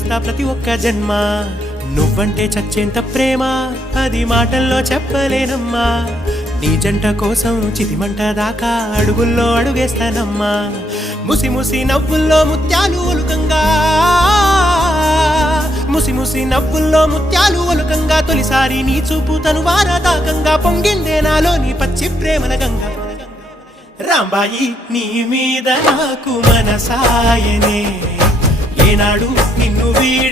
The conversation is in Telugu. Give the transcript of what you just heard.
ఇస్తా ప్రతి ఒక్క జన్మ నువ్వంటే చచ్చేంత ప్రేమ అది మాటల్లో చెప్పలేనమ్మా నీ జంట కోసం చితిమంట దాకా అడుగుల్లో అడుగేస్తానమ్మా ముసి ముసి నవ్వుల్లో ముత్యాలు ఒలుకంగా ముసి ముసి నవ్వుల్లో ముత్యాలు ఒలుకంగా తొలిసారి నీ చూపు తను వారదాకంగా పొంగిందే నాలో నీ పచ్చి ప్రేమల గంగా రాంబాయి నీ మీద నాకు మనసాయనే ఏనాడు నిన్ను వీడ